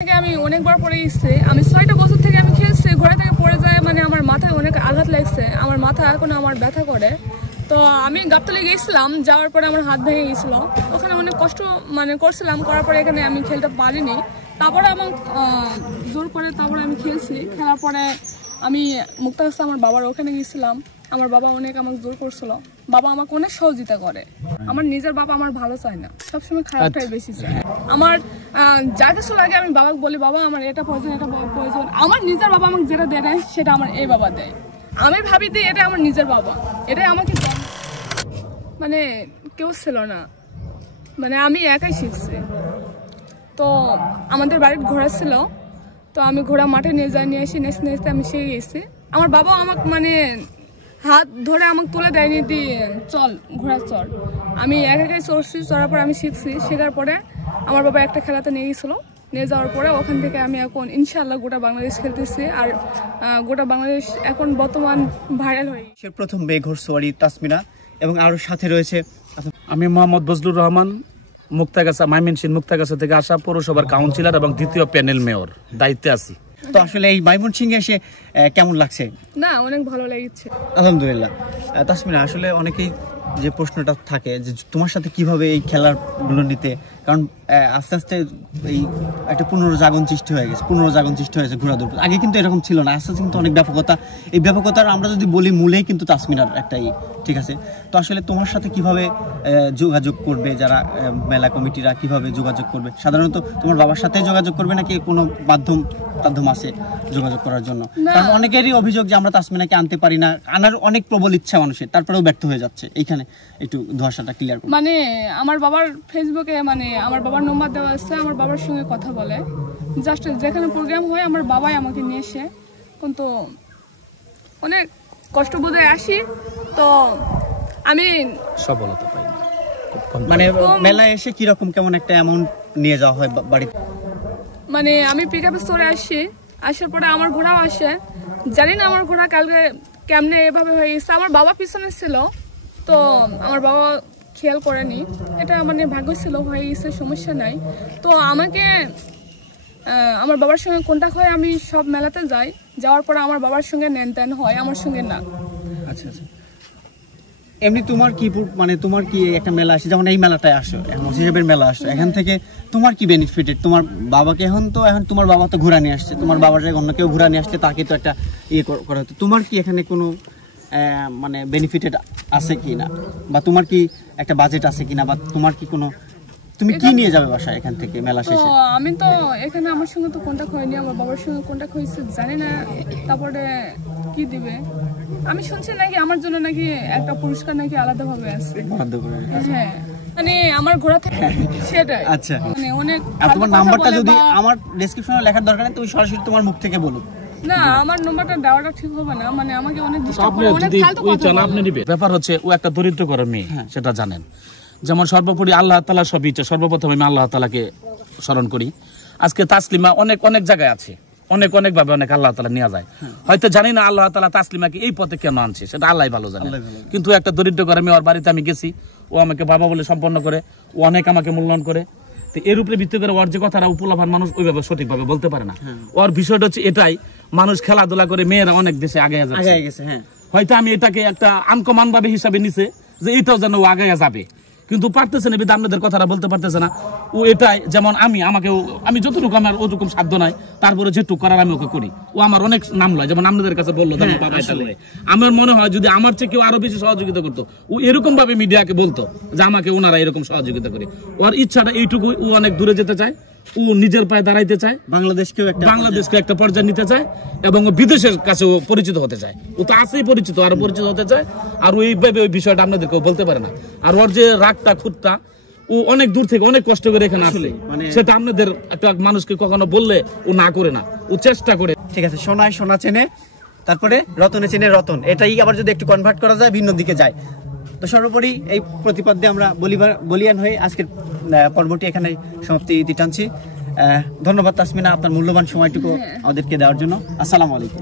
আমি অনেকবার পড়ে গেছি। আমি 6টা বছর থেকে আমি খেলছি, ঘোড়া থেকে পড়ে যায়, মানে আমার মাথায় অনেক আঘাত লাগছে, আমার মাথা এখন আমার ব্যথা করে। তো আমি গাবতলী গেছিলাম, যাওয়ার পরে আমার হাত ভেঙে গেছিল, ওখানে অনেক কষ্ট করছিলাম, করার পরে এখানে আমি খেলতে পারিনি। তারপরে আমার জোর করে তারপরে আমি খেলছি, খেলার পরে আমি মুক্তাগাছা আমার বাবার ওখানে গেছিলাম, আমার বাবা অনেক আমাকে জোর করছিল, বাবা আমাকে অনেক সহযোগিতা করে। আমার নিজের বাবা আমার ভালো চায় না, সবসময় খারাপটাই বেশি চায়। আমার যা কিছু লাগে আমি বাবাকে বলি, বাবা আমার এটা প্রয়োজন, এটা প্রয়োজন। আমার নিজের বাবা আমাকে যেটা দেয় নেয় সেটা আমার এই বাবা দেয়। আমি ভাবি দিই এটা আমার নিজের বাবা, এটাই আমাকে মানে কেউ ছিল না, মানে আমি একাই শিখছি। তো আমাদের বাড়ির ঘোড়া ছিল, তো আমি ঘোড়া মাঠে নিয়ে এসে নেচতে আমি শিখে গেছি। আমার বাবা আমাকে মানে হাত ধরে আমাকে তুলে দেয়নি, দিয়ে চল ঘোড়া চল। আমি একাই চড়ছি, চড়ার পর আমি শিখছি। শেখার পরে আমার বাবা একটা খেলাতে নিয়ে গেছিলো, নিয়ে যাওয়ার পরে ওখান থেকে আমি এখন ইনশাআল্লাহ গোটা বাংলাদেশ খেলতেছি। আর গোটা বাংলাদেশ এখন বর্তমান ভাইরাল হয়ে গেছে। প্রথম ঘোড়সওয়ারি তাসমিনা এবং আরো সাথে রয়েছে আমি মোহাম্মদ বজলুর রহমান, মুক্তাগাছা ময়মনসিংহ মুক্তাগাছা থেকে আসা পৌরসভার কাউন্সিলর এবং দ্বিতীয় প্যানেল মেয়র দায়িত্বে আছি। তো আসলে এই ময়মনসিংহে এসে কেমন লাগছে? না, অনেক ভালো লেগেছে আলহামদুলিল্লাহ। তাসমিনা, আসলে অনেকেই যে প্রশ্নটা থাকে যে তোমার সাথে কিভাবে এই খেলাগুলো নিতে, কারণ আস্তে আস্তে এই একটা পুনর্জাগরণ সৃষ্টি হয়েছে ঘোড়াদৌড়। আগে কিন্তু এরকম ছিল না, আস্তে আস্তে কিন্তু অনেক ব্যাপকতা, এই ব্যাপকতার আমরা যদি বলি মূলেই কিন্তু তাসমিনার একটাই, ঠিক আছে? তো আসলে তোমার সাথে কিভাবে যোগাযোগ করবে যারা মেলা কমিটিরা, কিভাবে যোগাযোগ করবে? সাধারণত তোমার বাবার সাথে যোগাযোগ করবে নাকি কোনো মাধ্যম আছে যোগাযোগ করার জন্য? কারণ অনেকেরই অভিযোগ যে আমরা তাসমিনাকে আনতে পারি না, আনার অনেক প্রবল ইচ্ছা মানুষের, তারপরেও ব্যর্থ হয়ে যাচ্ছে। এইখানে একটু ধোঁয়াশাটা ক্লিয়ার করুন। মানে আমার বাবার ফেসবুকে মানে আমার বাবার নম্বর দেওয়া আছে, আমার বাবার সঙ্গে কথা বলে, জাস্ট যেখানে প্রোগ্রাম হয় আমার বাবাই আমাকে নিয়ে এসে, কিন্তু অনেক কষ্ট বোধে আসি, তো আমি সফলতা পাই না। মানে মেলায় এসে কিরকম কেমন একটা অ্যামাউন্ট নিয়ে যাওয়া হয় বাড়িতে? মানে আমি পিক আপে চলে আসি, আসার পরে আমার ঘোড়াও আসে, জানি না আমার ঘোড়া কালকে কেমনে এভাবে হয়ে গেছে। আমার বাবা পিছনে ছিল, তো আমার বাবা খেয়াল করেনি, এটা মানে ভাগ্য ছিল, হয়ে গেছে, সমস্যা নাই। তো আমাকে আমার বাবার সঙ্গে কন্ট্যাক্ট হয়, আমি সব মেলাতে যাই, যাওয়ার পরে আমার বাবার সঙ্গে নেন হয়, আমার সঙ্গে না। আচ্ছা আচ্ছা। এমনি তোমার কি মানে তোমার কি একটা মেলা আসে, যেমন এই মেলাটায় আসো, হিসেবের মেলা আসো, এখান থেকে তোমার কি বেনিফিটেড? তোমার বাবাকে এখন তোমার বাবা তো ঘোরা নিয়ে আসছে, তোমার বাবার জায়গায় অন্য কেউ ঘোরা নিয়ে আসলে তাকে তো একটা করা হতো। তোমার কি এখানে কোনো মানে বেনিফিটেড আছে কি না, বা তোমার কি একটা বাজেট আছে কিনা, বা তোমার কি কোনো, তুমি কি নিয়ে যাবে বাসায় এখান থেকে মেলা শেষে? আমি তো এখানে আমার সঙ্গে তো কন্ট্যাক্ট হয়নি, আমার বাবার সঙ্গে কন্ট্যাক্ট হয়েছে, জানি না তারপরে কি দিবে। আমি শুনছি নাকি আমার জন্য নাকি একটা পুরস্কার নাকি আলাদাভাবে আছে। হ্যাঁ, মানে আমার ঘোড়া থেকে সেটাই। আচ্ছা, মানে অনেক। আর তোমার নাম্বারটা যদি আমার ডেসক্রিপশনে লেখার দরকার নেই, তুমি সরাসরি তোমার মুখ থেকে বলো। না, আমার নাম্বারটা দেওয়াটা ঠিক হবে না, মানে আমাকে অনেক ডিস্টার্ব করে, অনেক ফালতু কথা বলে। আপনি দিবেন, ব্যাপার হচ্ছে ও একটা দরিদ্র ঘরের মেয়ে, সেটা জানেন। যেমন সর্বোপরি আল্লাহ তাআলা সবই ইচ্ছা, সর্বপ্রথম আমি আল্লাহ তাআলাকে স্মরণ করি। আজকে তাসলিমা অনেক জায়গায় আছে, অনেক ভাবে অনেক আল্লাহ তাআলা নিয়ে যায়, হয়তো জানি না আল্লাহ তাআলা তাসলিমাকে এই পথে কেন আনছে, সেটা আল্লাহই ভালো জানে। কিন্তু একটা দরিদ্র ঘরের মেয়ে, ওর বাড়িতে আমি গেছি, ও আমাকে বাবা বলে সম্পন্ন করে, ও অনেক আমাকে মূল্যায়ন করে। তো এর উপরে ভিত্তি করে ওর যে কথাটা উপলব্ধ মানুষ ওইভাবে সঠিকভাবে বলতে পারে না। ওর বিষয়টা হচ্ছে এটাই, মানুষ খেলাধুলা করে মেয়েরা অনেক দেশে আগে গেছে, হয়তো আমি এটাকে একটা আনকমন ভাবে হিসাবে নিছে যে এটাও যেন ও আগে যাবে, কিন্তু পারতেছে না, বিধা আপনাদের কথাটা বলতে পারতেছে না। ও এটাই, যেমন আমি যতটুকু আমার ওরকম সাধ্য নাই, তারপরে যেটুকু করার আমি ওকে করি। ও আমার অনেক নাম লয়, যেমন আপনাদের কাছে বললো আমার মনে হয় যদি আমার চেয়ে কেউ আরো বেশি সহযোগিতা করতো, ও এরকম ভাবে মিডিয়াকে বলতো যে আমাকে ওনারা এরকম সহযোগিতা করে। ওর ইচ্ছাটা এইটুকু, ও অনেক দূরে যেতে চায়, ও নিজের পায়ে দাঁড়াইতে চায়, বাংলাদেশকে একটা পর্যায়ে নিতে চায়, এবং বিদেশের কাছে পরিচিত হতে চায়। ও তো আছেই পরিচিত, আরো পরিচিত হতে চায়, আর ওইভাবে ওই বিষয়টা আপনাদের কেউ বলতে পারে না। আর ওর যে রাগটা খুঁতটা, ও অনেক দূর থেকে অনেক কষ্ট করে এখানে আসলে, সেটা আপনাদের একটা মানুষকে কখনো বললে ও না করে না, ও চেষ্টা করে। ঠিক আছে, সোনা চেনে, তারপরে রতনে চেনে রতন, এটাই আবার যদি একটু কনভার্ট করা যায় ভিন্ন দিকে যায়। তো সর্বোপরি এই প্রতিপাদ্যে আমরা বলিয়ান হয়ে আজকের পর্বটি এখানে সমাপ্তি টানছি। ধন্যবাদ তাসমিনা, আপনার মূল্যবান সময়টুকু আমাদেরকে দেওয়ার জন্য। আসসালামু আলাইকুম।